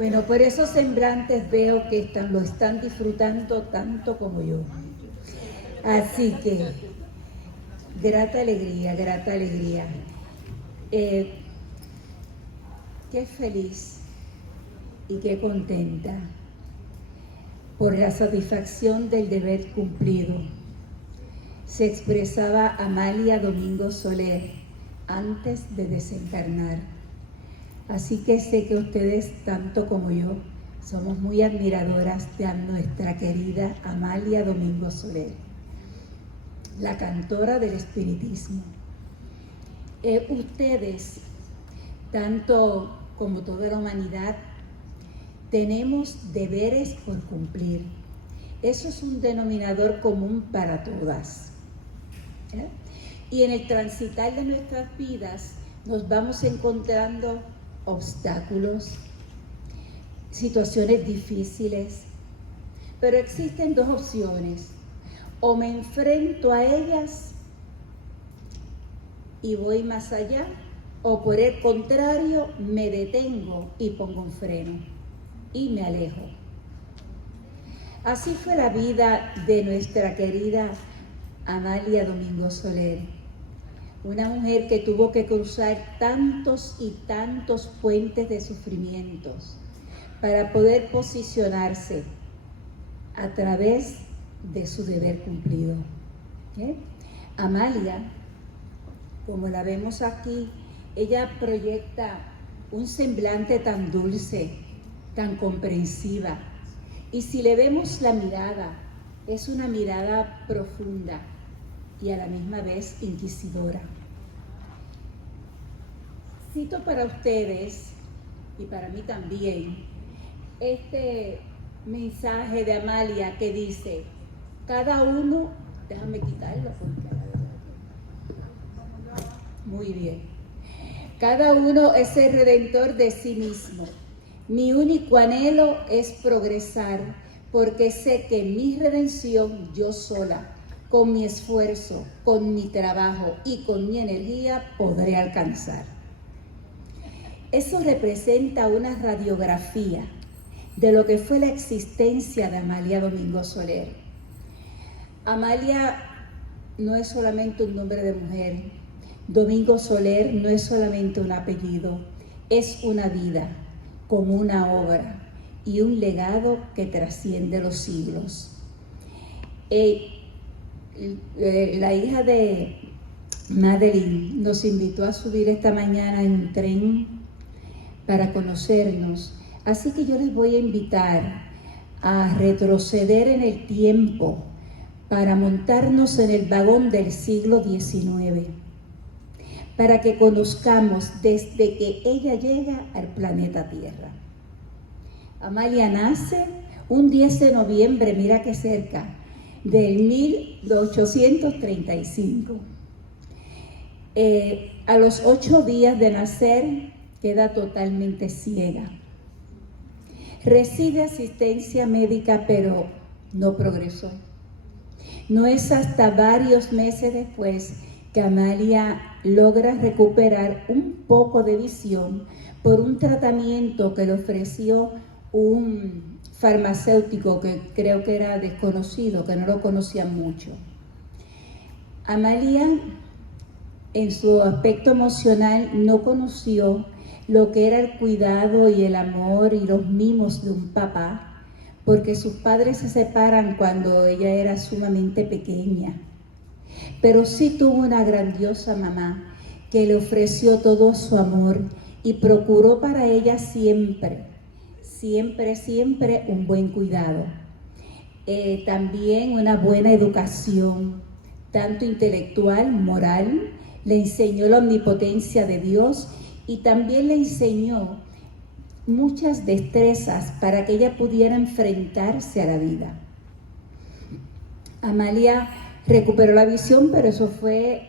Bueno, por esos semblantes veo que lo están disfrutando tanto como yo. Así que, grata alegría, grata alegría. Qué feliz y qué contenta por la satisfacción del deber cumplido. Se expresaba Amalia Domingo Soler antes de desencarnar. Así que sé que ustedes, tanto como yo, somos muy admiradoras de nuestra querida Amalia Domingo Soler, la cantora del espiritismo. Ustedes, tanto como toda la humanidad, tenemos deberes por cumplir. Eso es un denominador común para todas. Y en el transitar de nuestras vidas nos vamos encontrando obstáculos, situaciones difíciles, pero existen dos opciones: o me enfrento a ellas y voy más allá, o por el contrario me detengo y pongo un freno y me alejo. Así fue la vida de nuestra querida Amalia Domingo Soler, una mujer que tuvo que cruzar tantos y tantos puentes de sufrimientos para poder posicionarse a través de su deber cumplido. Amalia, como la vemos aquí, ella proyecta un semblante tan dulce, tan comprensiva, y si le vemos la mirada, es una mirada profunda y a la misma vez inquisidora. Cito para ustedes, y para mí también, este mensaje de Amalia que dice: cada uno, déjame quitarlo porque muy bien, cada uno es el redentor de sí mismo. Mi único anhelo es progresar, porque sé que mi redención yo sola, con mi esfuerzo, con mi trabajo y con mi energía, podré alcanzar. Eso representa una radiografía de lo que fue la existencia de Amalia Domingo Soler. Amalia no es solamente un nombre de mujer. Domingo Soler no es solamente un apellido, es una vida con una obra y un legado que trasciende los siglos. La hija de Madeline nos invitó a subir esta mañana en un tren para conocernos, así que yo les voy a invitar a retroceder en el tiempo para montarnos en el vagón del siglo XIX, para que conozcamos desde que ella llega al planeta Tierra. Amalia nace un 10 de noviembre, mira qué cerca, del 1835. A los 8 días de nacer queda totalmente ciega. Recibe asistencia médica, pero no progresó. No es hasta varios meses después que Amalia logra recuperar un poco de visión por un tratamiento que le ofreció un farmacéutico que creo que era desconocido, que no lo conocían mucho. Amalia, en su aspecto emocional, no conoció lo que era el cuidado y el amor y los mimos de un papá, porque sus padres se separan cuando ella era sumamente pequeña. Pero sí tuvo una grandiosa mamá que le ofreció todo su amor y procuró para ella siempre un buen cuidado. También una buena educación, tanto intelectual, moral, le enseñó la omnipotencia de Dios y también le enseñó muchas destrezas para que ella pudiera enfrentarse a la vida. Amalia recuperó la visión, pero eso fue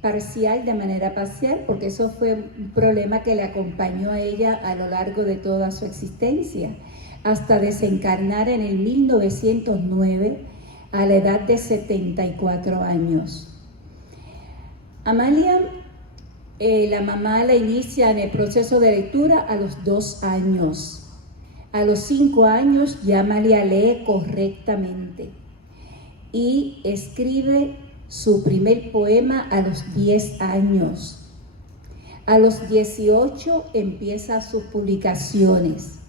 parcial, de manera parcial, porque eso fue un problema que le acompañó a ella a lo largo de toda su existencia, hasta desencarnar en el 1909 a la edad de 74 años. Amalia, la mamá la inicia en el proceso de lectura a los 2 años. A los 5 años ya Amalia lee correctamente y escribe su primer poema a los 10 años. A los 18 empieza sus publicaciones.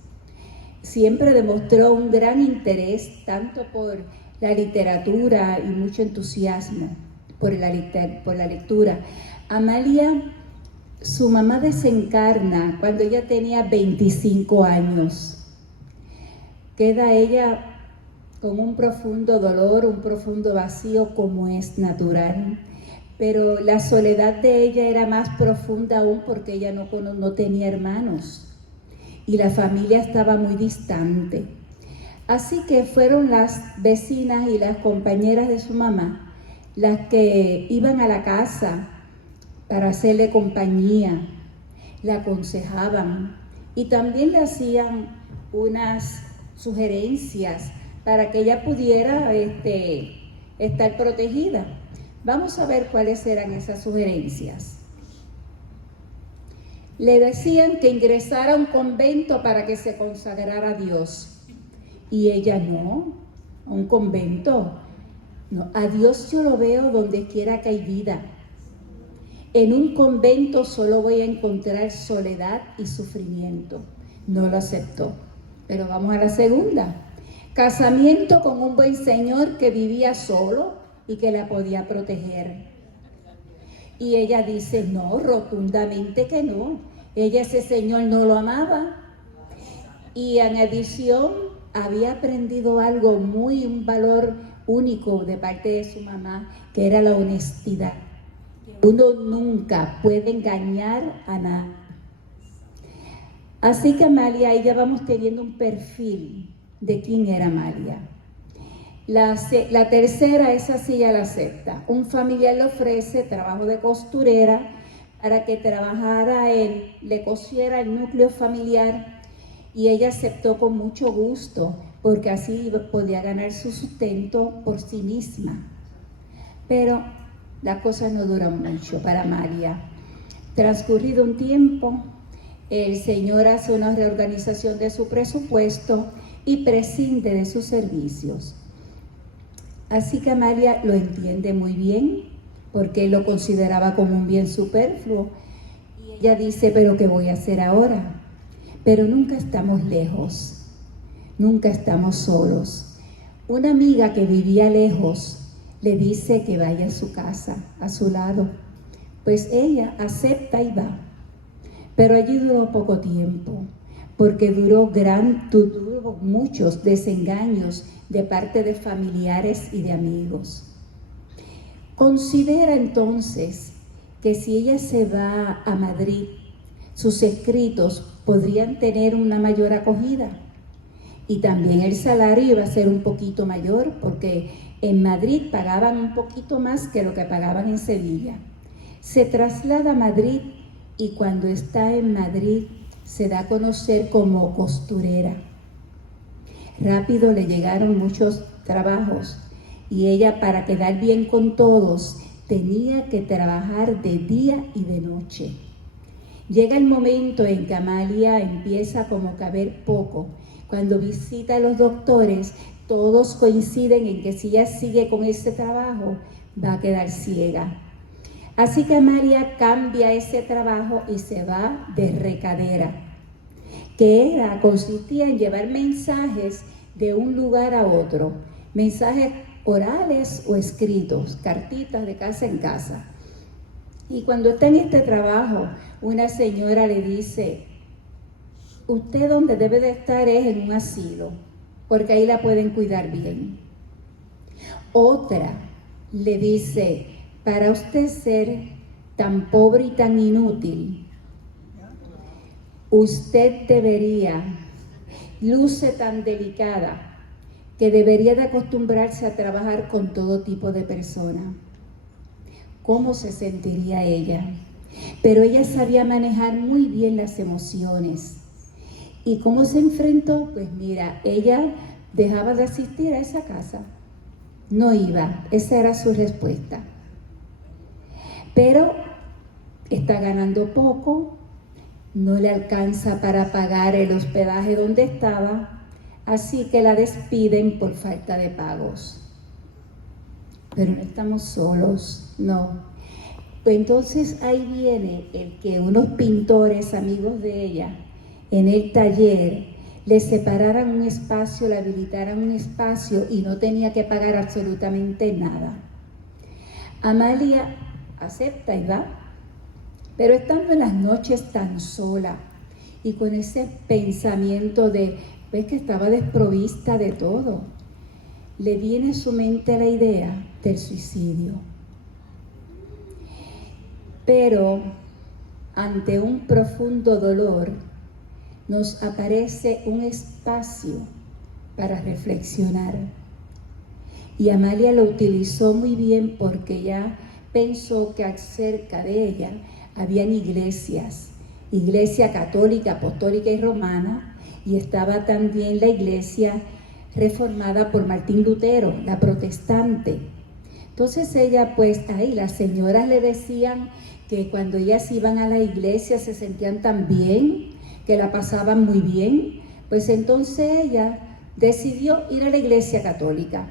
Siempre demostró un gran interés tanto por la literatura y mucho entusiasmo por la lectura. Amalia, su mamá desencarna cuando ella tenía 25 años. Queda ella con un profundo dolor, un profundo vacío como es natural. Pero la soledad de ella era más profunda aún porque ella no tenía hermanos y la familia estaba muy distante. Así que fueron las vecinas y las compañeras de su mamá las que iban a la casa para hacerle compañía, la aconsejaban y también le hacían unas sugerencias para que ella pudiera estar protegida. Vamos a ver cuáles eran esas sugerencias. Le decían que ingresara a un convento para que se consagrara a Dios. Y ella no, a un convento. No, a Dios yo lo veo donde quiera que hay vida. En un convento solo voy a encontrar soledad y sufrimiento. No lo aceptó. Pero vamos a la segunda. Casamiento con un buen señor que vivía solo y que la podía proteger. Y ella dice, no, rotundamente que no. Ella, ese señor no lo amaba. Y en adición, había aprendido algo un valor único de parte de su mamá, que era la honestidad. Uno nunca puede engañar a nadie. Así que Amalia, ahí ya vamos teniendo un perfil de quién era Amalia. La tercera, esa sí ya la acepta. Un familiar le ofrece trabajo de costurera para que trabajara le cosiera el núcleo familiar y ella aceptó con mucho gusto porque así podía ganar su sustento por sí misma. Pero las cosas no duran mucho para Amalia. Transcurrido un tiempo, el Señor hace una reorganización de su presupuesto y prescinde de sus servicios. Así que Amalia lo entiende muy bien, porque él lo consideraba como un bien superfluo. Y ella dice, pero ¿qué voy a hacer ahora? Pero nunca estamos lejos, nunca estamos solos. Una amiga que vivía lejos le dice que vaya a su casa, a su lado. Pues ella acepta y va. Pero allí duró poco tiempo, porque duró muchos desengaños de parte de familiares y de amigos. Considera entonces que si ella se va a Madrid, sus escritos podrían tener una mayor acogida y también el salario iba a ser un poquito mayor porque en Madrid pagaban un poquito más que lo que pagaban en Sevilla. Se traslada a Madrid y cuando está en Madrid se da a conocer como costurera. Rápido le llegaron muchos trabajos y ella, para quedar bien con todos, tenía que trabajar de día y de noche. Llega el momento en que Amalia empieza como que a ver poco. Cuando visita a los doctores, todos coinciden en que si ella sigue con ese trabajo, va a quedar ciega. Así que Amalia cambia ese trabajo y se va de recadera, que consistía en llevar mensajes de un lugar a otro, mensajes orales o escritos, cartitas de casa en casa. Y cuando está en este trabajo, una señora le dice, usted donde debe de estar es en un asilo, porque ahí la pueden cuidar bien. Otra le dice, para usted ser tan pobre y tan inútil, usted luce tan delicada, que debería de acostumbrarse a trabajar con todo tipo de personas. ¿Cómo se sentiría ella? Pero ella sabía manejar muy bien las emociones. ¿Y cómo se enfrentó? Pues mira, ella dejaba de asistir a esa casa. No iba, esa era su respuesta. Pero está ganando poco, no le alcanza para pagar el hospedaje donde estaba, así que la despiden por falta de pagos. Pero no estamos solos, no. Pues entonces ahí viene el que unos pintores, amigos de ella, en el taller, le separaran un espacio, le habilitaran un espacio y no tenía que pagar absolutamente nada. Amalia acepta y va, pero estando en las noches tan sola y con ese pensamiento de, ves que estaba desprovista de todo, le viene a su mente la idea del suicidio. Pero ante un profundo dolor nos aparece un espacio para reflexionar. Y Amalia lo utilizó muy bien porque ya pensó que cerca de ella habían iglesias, iglesia católica, apostólica y romana, y estaba también la iglesia reformada por Martín Lutero, la protestante. Entonces ella, pues ahí las señoras le decían que cuando ellas iban a la iglesia se sentían tan bien, que la pasaban muy bien, pues entonces ella decidió ir a la iglesia católica.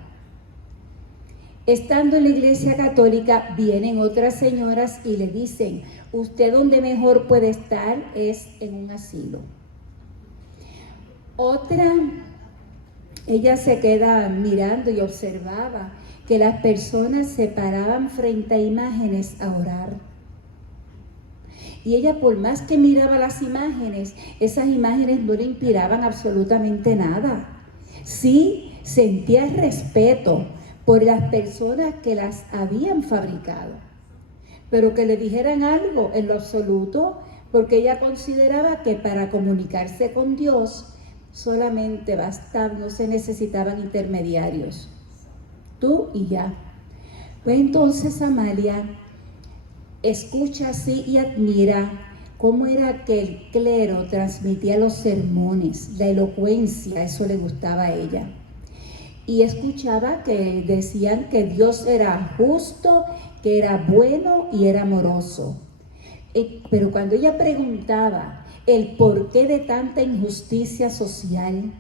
Estando en la iglesia católica, vienen otras señoras y le dicen, usted donde mejor puede estar es en un asilo. Otra, ella se queda mirando y observaba que las personas se paraban frente a imágenes a orar. Y ella, por más que miraba las imágenes, esas imágenes no le inspiraban absolutamente nada. Sí, sentía respeto por las personas que las habían fabricado, pero que le dijeran algo en lo absoluto, porque ella consideraba que para comunicarse con Dios solamente bastaba, no se necesitaban intermediarios, tú y ya. Pues entonces Amalia escucha así y admira cómo era que el clero transmitía los sermones, la elocuencia, eso le gustaba a ella. Y escuchaba que decían que Dios era justo, que era bueno y era amoroso. Pero cuando ella preguntaba el porqué de tanta injusticia social,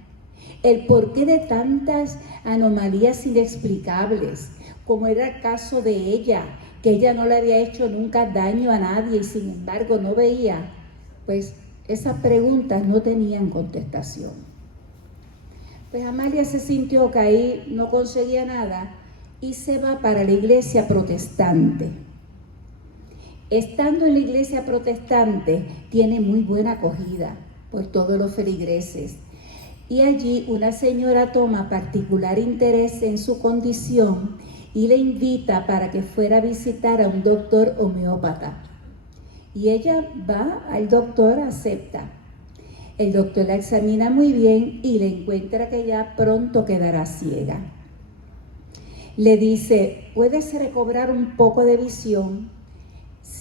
el porqué de tantas anomalías inexplicables, como era el caso de ella, que ella no le había hecho nunca daño a nadie y sin embargo no veía, pues esas preguntas no tenían contestación. Pues Amalia se sintió que ahí no conseguía nada y se va para la iglesia protestante. Estando en la iglesia protestante, tiene muy buena acogida por todos los feligreses. Y allí una señora toma particular interés en su condición y le invita para que fuera a visitar a un doctor homeópata. Y ella va al doctor, acepta. El doctor la examina muy bien y le encuentra que ya pronto quedará ciega. Le dice, puedes recobrar un poco de visión,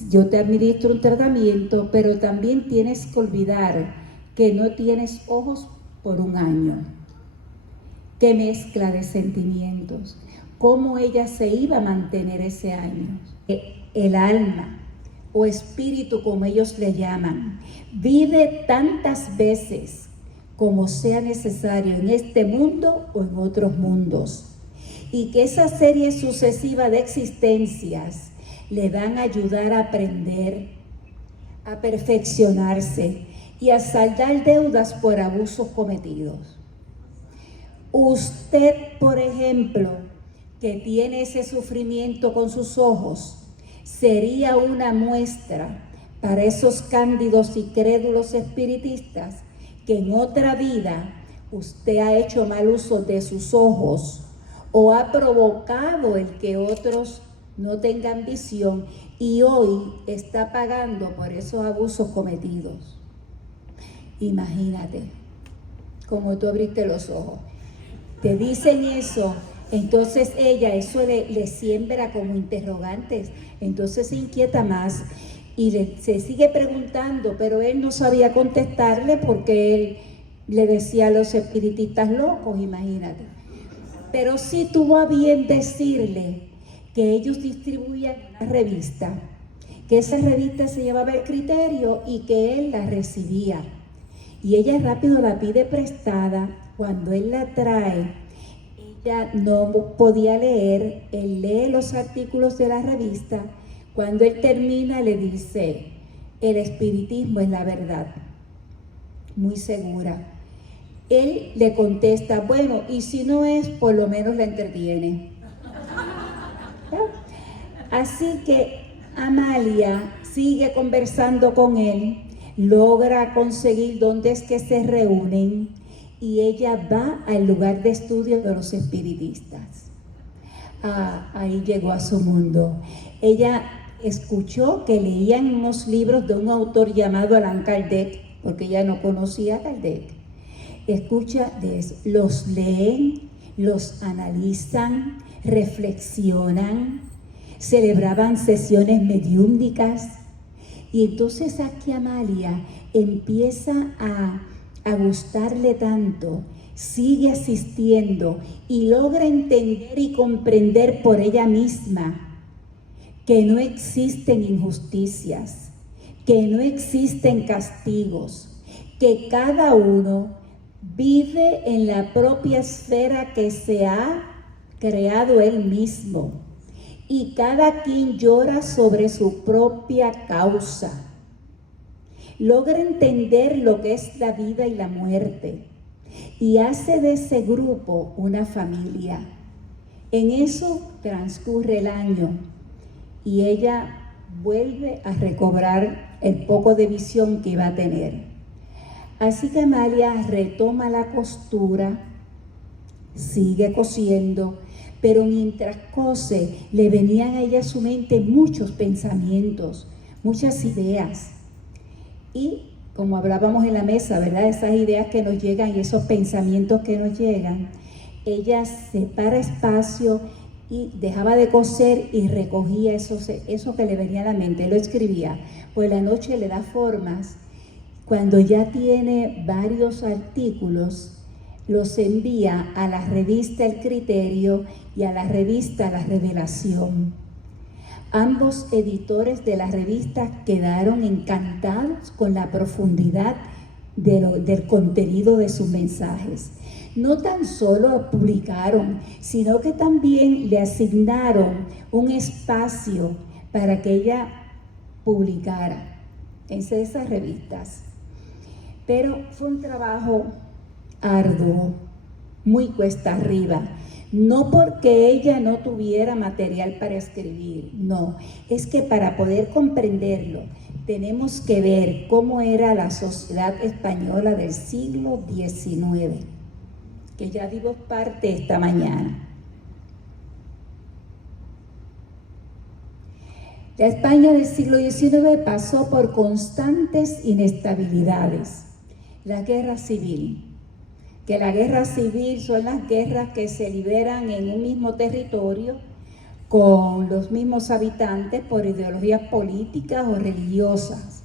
yo te administro un tratamiento, pero también tienes que olvidar que no tienes ojos por un año. Qué mezcla de sentimientos. ¿Cómo ella se iba a mantener ese año? El alma o espíritu, como ellos le llaman, vive tantas veces como sea necesario en este mundo o en otros mundos. Y que esa serie sucesiva de existencias le van a ayudar a aprender, a perfeccionarse y a saldar deudas por abusos cometidos. Usted, por ejemplo, que tiene ese sufrimiento con sus ojos, sería una muestra para esos cándidos y crédulos espiritistas que en otra vida usted ha hecho mal uso de sus ojos o ha provocado el que otros no tengan visión y hoy está pagando por esos abusos cometidos. Imagínate, como tú abriste los ojos. Te dicen eso, entonces ella, eso le siembra como interrogantes, entonces se inquieta más y se sigue preguntando, pero él no sabía contestarle porque él le decía a los espiritistas locos, imagínate. Pero sí tuvo a bien decirle que ellos distribuían una revista que esa revista se llevaba el criterio y que él la recibía. Y ella rápido la pide prestada. Cuando él la trae, ella no podía leer, él lee los artículos de la revista. Cuando él termina, le dice: el espiritismo es la verdad. Muy segura. Él le contesta: bueno, y si no es, por lo menos la entretiene. Así que Amalia sigue conversando con él, logra conseguir dónde es que se reúnen y ella va al lugar de estudio de los espiritistas. Ahí llegó a su mundo. Ella escuchó que leían unos libros de un autor llamado Allan Kardec, porque ella no conocía a Kardec. Escucha de eso, los leen, los analizan, reflexionan, celebraban sesiones mediúmnicas. Y entonces aquí Amalia empieza a gustarle tanto, sigue asistiendo y logra entender y comprender por ella misma que no existen injusticias, que no existen castigos, que cada uno vive en la propia esfera que se ha creado él mismo. Y cada quien llora sobre su propia causa. Logra entender lo que es la vida y la muerte y hace de ese grupo una familia. En eso transcurre el año y ella vuelve a recobrar el poco de visión que iba a tener. Así que Amalia retoma la costura, sigue cosiendo, pero mientras cose, le venían a ella a su mente muchos pensamientos, muchas ideas. Y como hablábamos en la mesa, ¿verdad? Esas ideas que nos llegan y esos pensamientos que nos llegan, ella separa espacio y dejaba de coser y recogía eso que le venía a la mente, lo escribía. Pues la noche le da formas. Cuando ya tiene varios artículos, los envía a la revista El Criterio y a la revista La Revelación. Ambos editores de la revista quedaron encantados con la profundidad del contenido de sus mensajes. No tan solo publicaron, sino que también le asignaron un espacio para que ella publicara en esas revistas. Pero fue un trabajo arduo, muy cuesta arriba. No porque ella no tuviera material para escribir, no, es que para poder comprenderlo tenemos que ver cómo era la sociedad española del siglo XIX, que ya dimos parte esta mañana. La España del siglo XIX pasó por constantes inestabilidades. La guerra civil, que la guerra civil son las guerras que se liberan en un mismo territorio con los mismos habitantes por ideologías políticas o religiosas.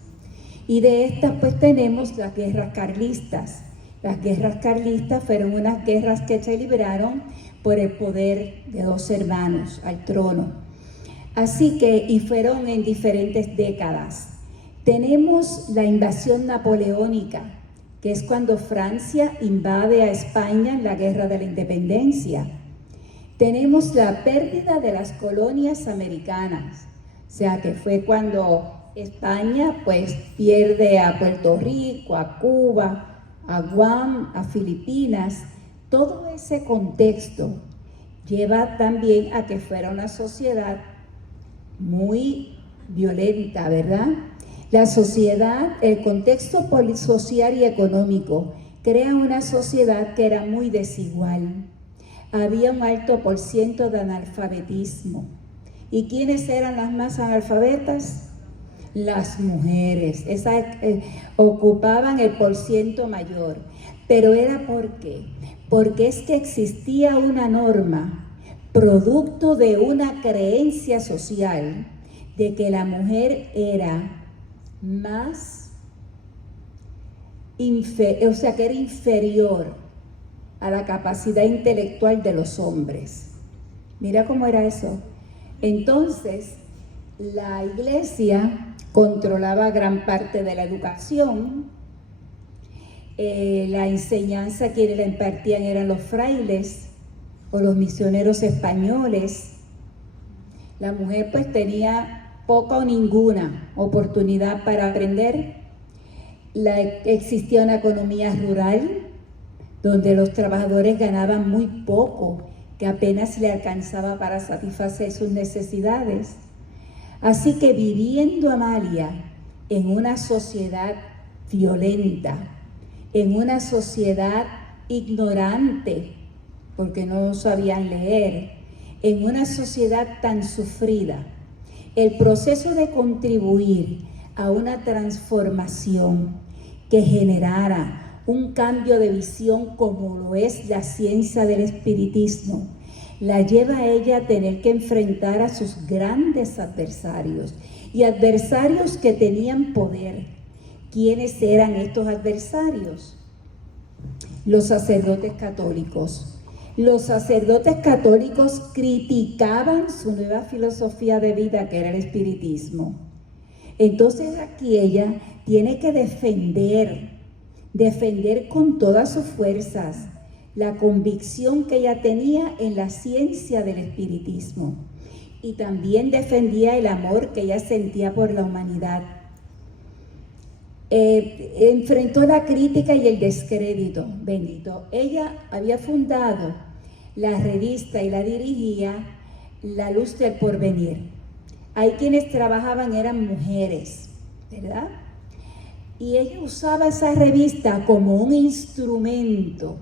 Y de estas pues tenemos las guerras carlistas. Las guerras carlistas fueron unas guerras que se libraron por el poder de dos hermanos al trono. Así que, y fueron en diferentes décadas. Tenemos la invasión napoleónica, que es cuando Francia invade a España en la Guerra de la Independencia. Tenemos la pérdida de las colonias americanas, o sea que fue cuando España pues pierde a Puerto Rico, a Cuba, a Guam, a Filipinas. Todo ese contexto lleva también a que fuera una sociedad muy violenta, ¿verdad? La sociedad, el contexto social y económico crea una sociedad que era muy desigual. Había un alto porciento de analfabetismo. ¿Y quiénes eran las más analfabetas? Las mujeres. Ocupaban el porciento mayor. Pero ¿era por qué? Porque es que existía una norma, producto de una creencia social, de que la mujer era más, que era inferior a la capacidad intelectual de los hombres. Mira cómo era eso. Entonces, la iglesia controlaba gran parte de la educación. La enseñanza, quienes la impartían eran los frailes o los misioneros españoles. La mujer pues tenía poca o ninguna oportunidad para aprender. Existía una economía rural donde los trabajadores ganaban muy poco, que apenas le alcanzaba para satisfacer sus necesidades. Así que viviendo Amalia en una sociedad violenta, en una sociedad ignorante, porque no sabían leer, en una sociedad tan sufrida, el proceso de contribuir a una transformación que generara un cambio de visión como lo es la ciencia del espiritismo, la lleva a ella a tener que enfrentar a sus grandes adversarios y adversarios que tenían poder. ¿Quiénes eran estos adversarios? Los sacerdotes católicos. Los sacerdotes católicos criticaban su nueva filosofía de vida, que era el espiritismo. Entonces aquí ella tiene que defender con todas sus fuerzas la convicción que ella tenía en la ciencia del espiritismo, y también defendía el amor que ella sentía por la humanidad. Enfrentó la crítica y el descrédito, bendito. Ella había fundado la revista y la dirigía La Luz del Porvenir. Ahí quienes trabajaban eran mujeres, ¿verdad? Y ella usaba esa revista como un instrumento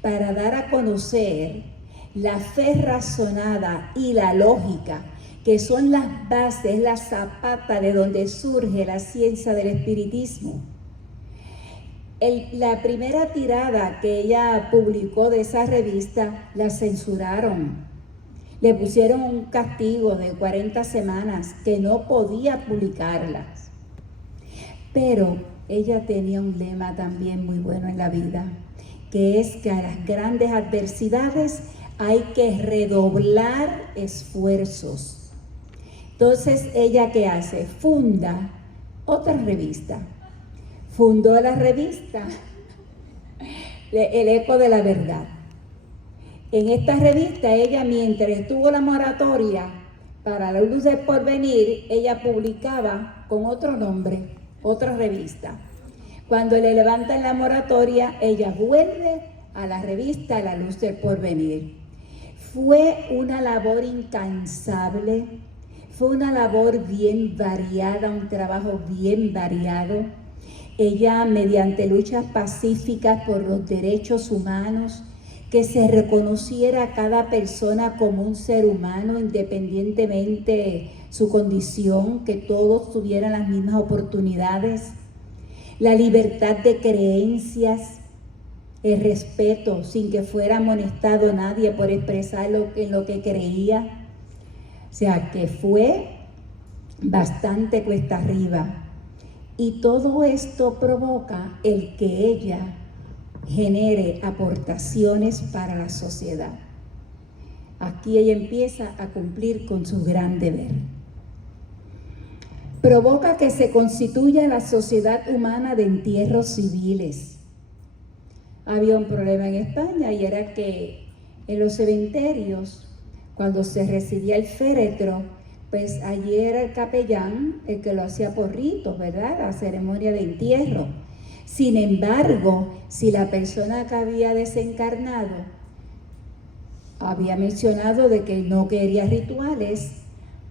para dar a conocer la fe razonada y la lógica, que son las bases, la zapata de donde surge la ciencia del espiritismo. La primera tirada que ella publicó de esa revista la censuraron. Le pusieron un castigo de 40 semanas que no podía publicarlas. Pero ella tenía un lema también muy bueno en la vida, que es que a las grandes adversidades hay que redoblar esfuerzos. Entonces, ¿ella qué hace? Funda otra revista. Fundó la revista El Eco de la Verdad. En esta revista, ella, mientras estuvo la moratoria para La Luz del Porvenir, ella publicaba con otro nombre, otra revista. Cuando le levantan la moratoria, ella vuelve a la revista La Luz del Porvenir. Fue una labor incansable, fue una labor bien variada, un trabajo bien variado. Ella, mediante luchas pacíficas por los derechos humanos, que se reconociera a cada persona como un ser humano, independientemente de su condición, que todos tuvieran las mismas oportunidades, la libertad de creencias, el respeto, sin que fuera amonestado nadie por expresar en lo que creía. O sea, que fue bastante cuesta arriba. Y todo esto provoca el que ella genere aportaciones para la sociedad. Aquí ella empieza a cumplir con su gran deber. Provoca que se constituya la sociedad humana de entierros civiles. Había un problema en España, y era que en los cementerios, cuando se recibía el féretro, pues allí era el capellán el que lo hacía por ritos, ¿verdad? La ceremonia de entierro. Sin embargo, si la persona que había desencarnado había mencionado de que no quería rituales,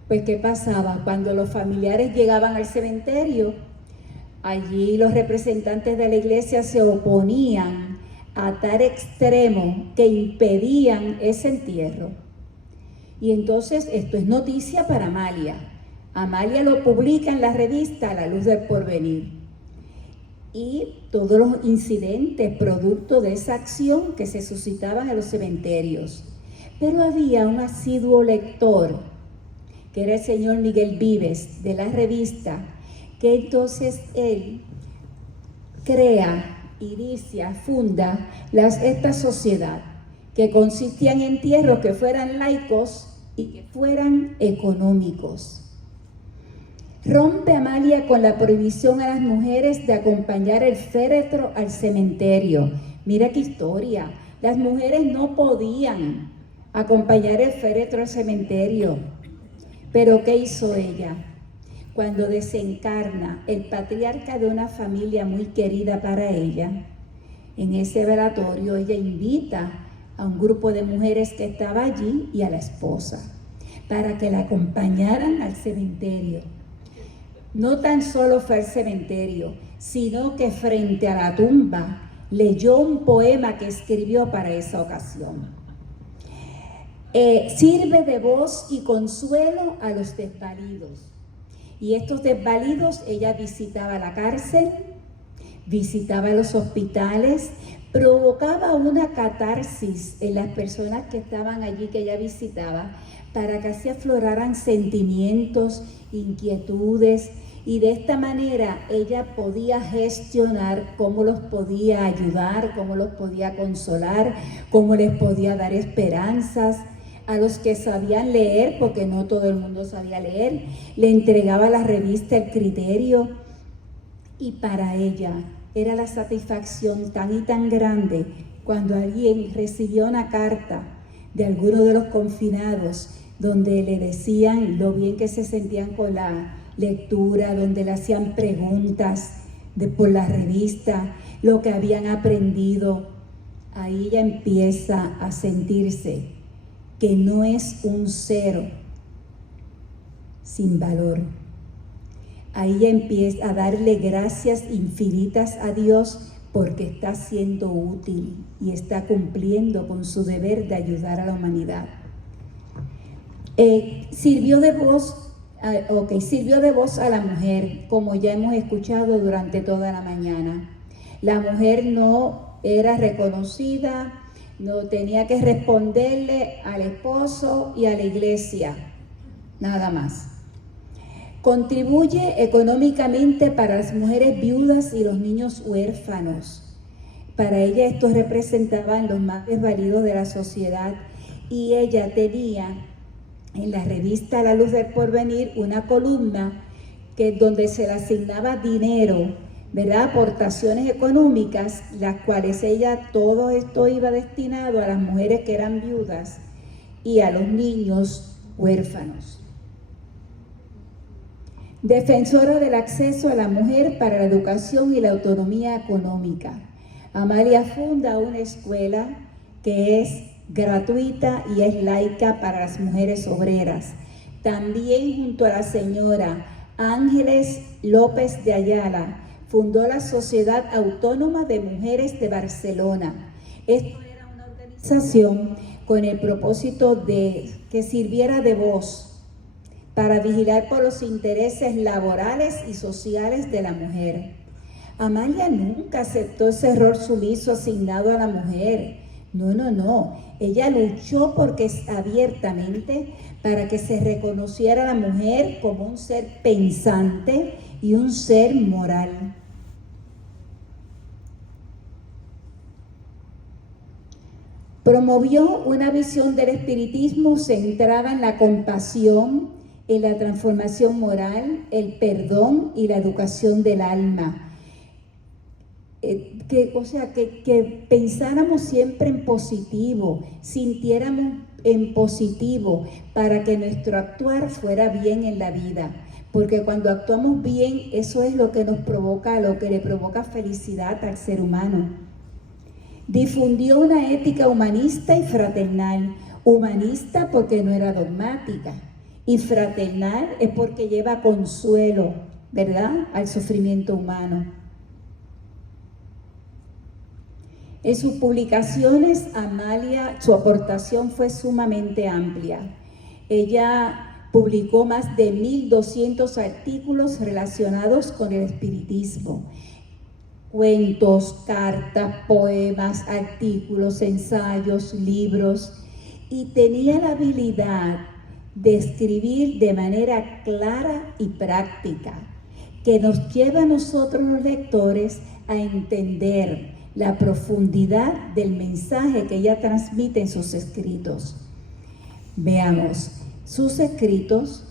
pues ¿qué pasaba? Cuando los familiares llegaban al cementerio, allí los representantes de la iglesia se oponían a tal extremo que impedían ese entierro. Y entonces esto es noticia para Amalia. Amalia lo publica en la revista La Luz del Porvenir. Y todos los incidentes producto de esa acción que se suscitaban en los cementerios. Pero había un asiduo lector, que era el señor Miguel Vives, de la revista, que entonces él crea, inicia, funda esta sociedad, que consistía en entierros que fueran laicos y que fueran económicos. Rompe Amalia con la prohibición a las mujeres de acompañar el féretro al cementerio. Mira qué historia. Las mujeres no podían acompañar el féretro al cementerio. Pero ¿qué hizo ella? Cuando desencarna el patriarca de una familia muy querida para ella, en ese velatorio ella invita a un grupo de mujeres que estaba allí y a la esposa para que la acompañaran al cementerio. No tan solo fue al cementerio, sino que frente a la tumba leyó un poema que escribió para esa ocasión. Sirve de voz y consuelo a los desvalidos. Y estos desvalidos, ella visitaba la cárcel, visitaba los hospitales, provocaba una catarsis en las personas que estaban allí, que ella visitaba, para que así afloraran sentimientos, inquietudes, y de esta manera ella podía gestionar cómo los podía ayudar, cómo los podía consolar, cómo les podía dar esperanzas. A los que sabían leer, porque no todo el mundo sabía leer, le entregaba la revista El Criterio, y para ella era la satisfacción tan y tan grande cuando alguien recibió una carta de alguno de los confinados donde le decían lo bien que se sentían con la lectura, donde le hacían preguntas por la revista, lo que habían aprendido. Ahí ella empieza a sentirse que no es un cero sin valor. Ahí ella empieza a darle gracias infinitas a Dios porque está siendo útil y está cumpliendo con su deber de ayudar a la humanidad. Sirvió de voz a la mujer, como ya hemos escuchado durante toda la mañana. La mujer no era reconocida, no tenía que responderle al esposo y a la iglesia, nada más. Contribuye económicamente para las mujeres viudas y los niños huérfanos. Para ella estos representaban los más desvalidos de la sociedad, y ella tenía en la revista La Luz del Porvenir una columna donde se le asignaba dinero, ¿verdad? Aportaciones económicas, las cuales todo esto iba destinado a las mujeres que eran viudas y a los niños huérfanos. Defensora del acceso a la mujer para la educación y la autonomía económica. Amalia funda una escuela que es gratuita y es laica para las mujeres obreras. También junto a la señora Ángeles López de Ayala, fundó la Sociedad Autónoma de Mujeres de Barcelona. Esto era una organización con el propósito de que sirviera de voz para vigilar por los intereses laborales y sociales de la mujer. Amalia nunca aceptó ese rol sumiso asignado a la mujer. No. Ella luchó abiertamente para que se reconociera a la mujer como un ser pensante y un ser moral. Promovió una visión del espiritismo centrada en la compasión, en la transformación moral, el perdón y la educación del alma. Que pensáramos siempre en positivo, sintiéramos en positivo para que nuestro actuar fuera bien en la vida. Porque cuando actuamos bien, eso es lo que nos provoca, lo que le provoca felicidad al ser humano. Difundió una ética humanista y fraternal. Humanista porque no era dogmática, y fraternal es porque lleva consuelo, ¿verdad?, al sufrimiento humano. En sus publicaciones, Amalia, su aportación fue sumamente amplia. Ella publicó más de 1.200 artículos relacionados con el espiritismo. Cuentos, cartas, poemas, artículos, ensayos, libros, y tenía la habilidad de escribir de manera clara y práctica, que nos lleva a nosotros los lectores a entender la profundidad del mensaje que ella transmite en sus escritos. Veamos sus escritos.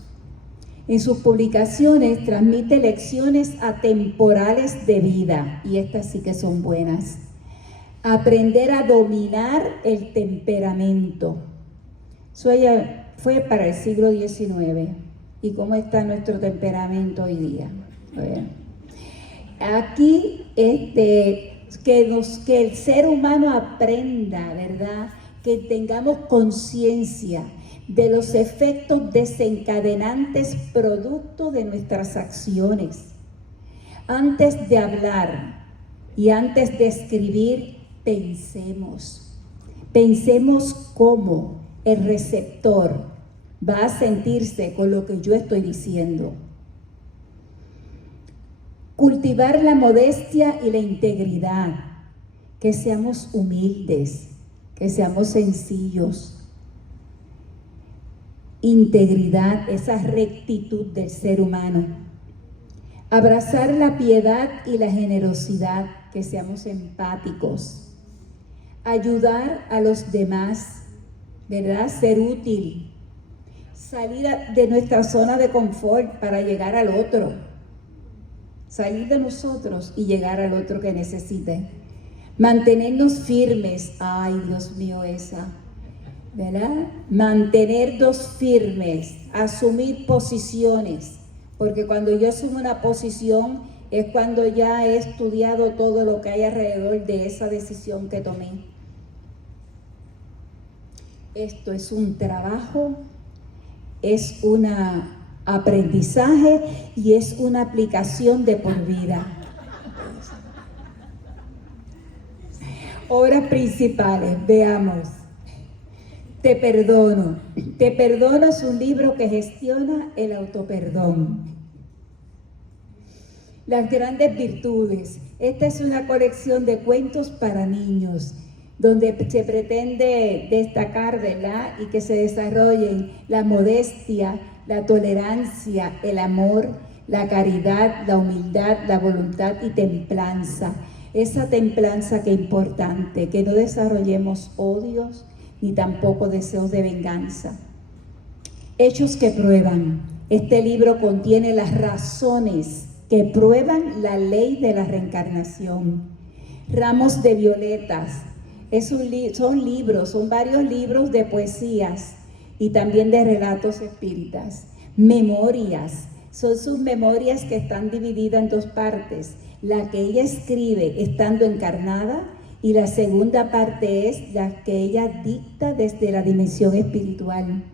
En sus publicaciones transmite lecciones atemporales de vida, y estas sí que son buenas. Aprender a dominar el temperamento. Eso ella fue para el siglo XIX. ¿Y cómo está nuestro temperamento hoy día? Bueno, aquí que el ser humano aprenda, ¿verdad? Que tengamos conciencia de los efectos desencadenantes producto de nuestras acciones. Antes de hablar y antes de escribir, pensemos cómo el receptor va a sentirse con lo que yo estoy diciendo. Cultivar la modestia y la integridad, que seamos humildes, que seamos sencillos. Integridad, esa rectitud del ser humano. Abrazar la piedad y la generosidad, que seamos empáticos. Ayudar a los demás, ¿verdad? Ser útil. Salir de nuestra zona de confort para llegar al otro. Salir de nosotros y llegar al otro que necesite. Mantenernos firmes. Ay, Dios mío, esa. ¿Verdad? Mantenernos firmes, asumir posiciones, porque cuando yo asumo una posición es cuando ya he estudiado todo lo que hay alrededor de esa decisión que tomé. Esto es un trabajo, es un aprendizaje y es una aplicación de por vida. Obras principales, veamos. Te perdono. Te perdono es un libro que gestiona el autoperdón. Las grandes virtudes. Esta es una colección de cuentos para niños, donde se pretende destacar, ¿verdad? Y que se desarrollen la modestia, la tolerancia, el amor, la caridad, la humildad, la voluntad y templanza. Esa templanza que es importante, que no desarrollemos odios, ni tampoco deseos de venganza. Hechos que prueban. Este libro contiene las razones que prueban la ley de la reencarnación. Ramos de violetas. Son varios libros de poesías y también de relatos espíritas. Memorias. Son sus memorias que están divididas en dos partes. La que ella escribe estando encarnada, y la segunda parte es la que ella dicta desde la dimensión espiritual.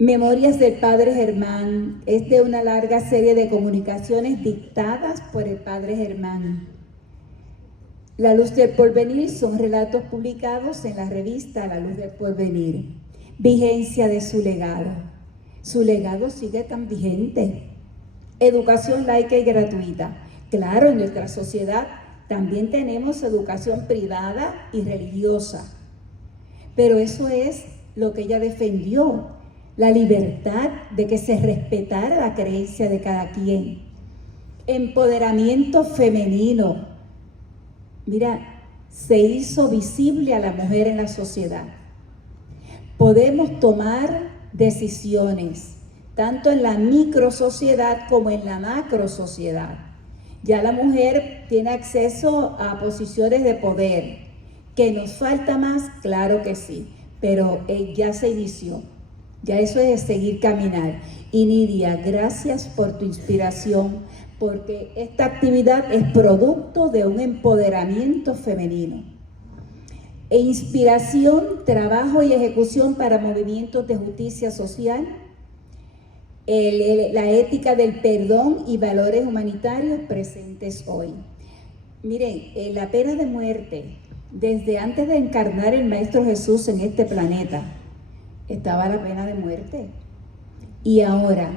Memorias del Padre Germán. Es de una larga serie de comunicaciones dictadas por el Padre Germán. La Luz del Porvenir son relatos publicados en la revista La Luz del Porvenir. Vigencia de su legado. Su legado sigue tan vigente. Educación laica y gratuita. Claro, en nuestra sociedad también tenemos educación privada y religiosa, pero eso es lo que ella defendió, la libertad de que se respetara la creencia de cada quien. Empoderamiento femenino. Mira, se hizo visible a la mujer en la sociedad. Podemos tomar decisiones, tanto en la microsociedad como en la macrosociedad. Ya la mujer tiene acceso a posiciones de poder. ¿Que nos falta más? Claro que sí, pero ya se inició. Ya eso es seguir caminar. Y Nidia, gracias por tu inspiración, porque esta actividad es producto de un empoderamiento femenino. E inspiración, trabajo y ejecución para movimientos de justicia social. La ética del perdón y valores humanitarios presentes hoy. Miren, la pena de muerte, desde antes de encarnar el Maestro Jesús en este planeta, estaba la pena de muerte. Y ahora,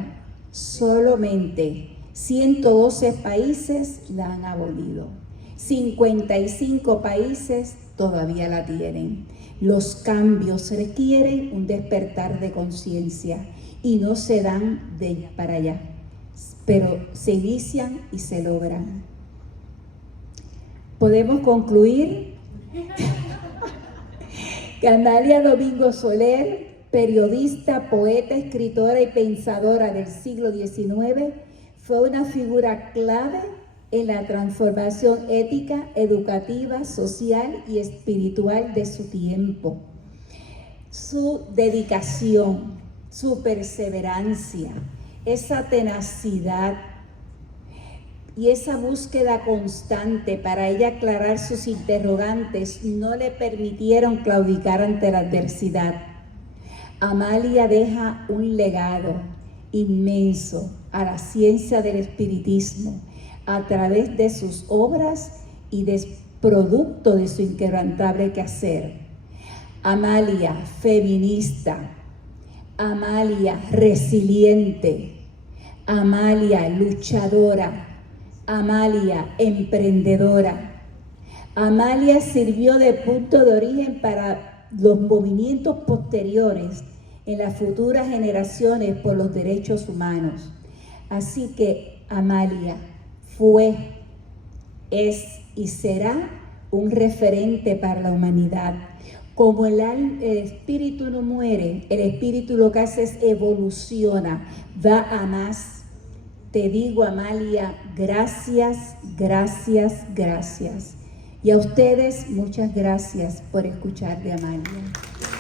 solamente 112 países la han abolido. 55 países todavía la tienen. Los cambios requieren un despertar de conciencia. Y no se dan de allá para allá, pero se inician y se logran. Podemos concluir. Canalia Domingo Soler, periodista, poeta, escritora y pensadora del siglo XIX, fue una figura clave en la transformación ética, educativa, social y espiritual de su tiempo. Su dedicación, su perseverancia, esa tenacidad y esa búsqueda constante para ella aclarar sus interrogantes no le permitieron claudicar ante la adversidad. Amalia deja un legado inmenso a la ciencia del espiritismo a través de sus obras y de producto de su inquebrantable quehacer. Amalia, feminista. Amalia, resiliente. Amalia, luchadora. Amalia, emprendedora. Amalia sirvió de punto de origen para los movimientos posteriores en las futuras generaciones por los derechos humanos. Así que Amalia fue, es y será un referente para la humanidad. Como el espíritu no muere, el espíritu lo que hace es evoluciona, va a más. Te digo, Amalia, gracias, gracias, gracias. Y a ustedes, muchas gracias por escuchar de Amalia.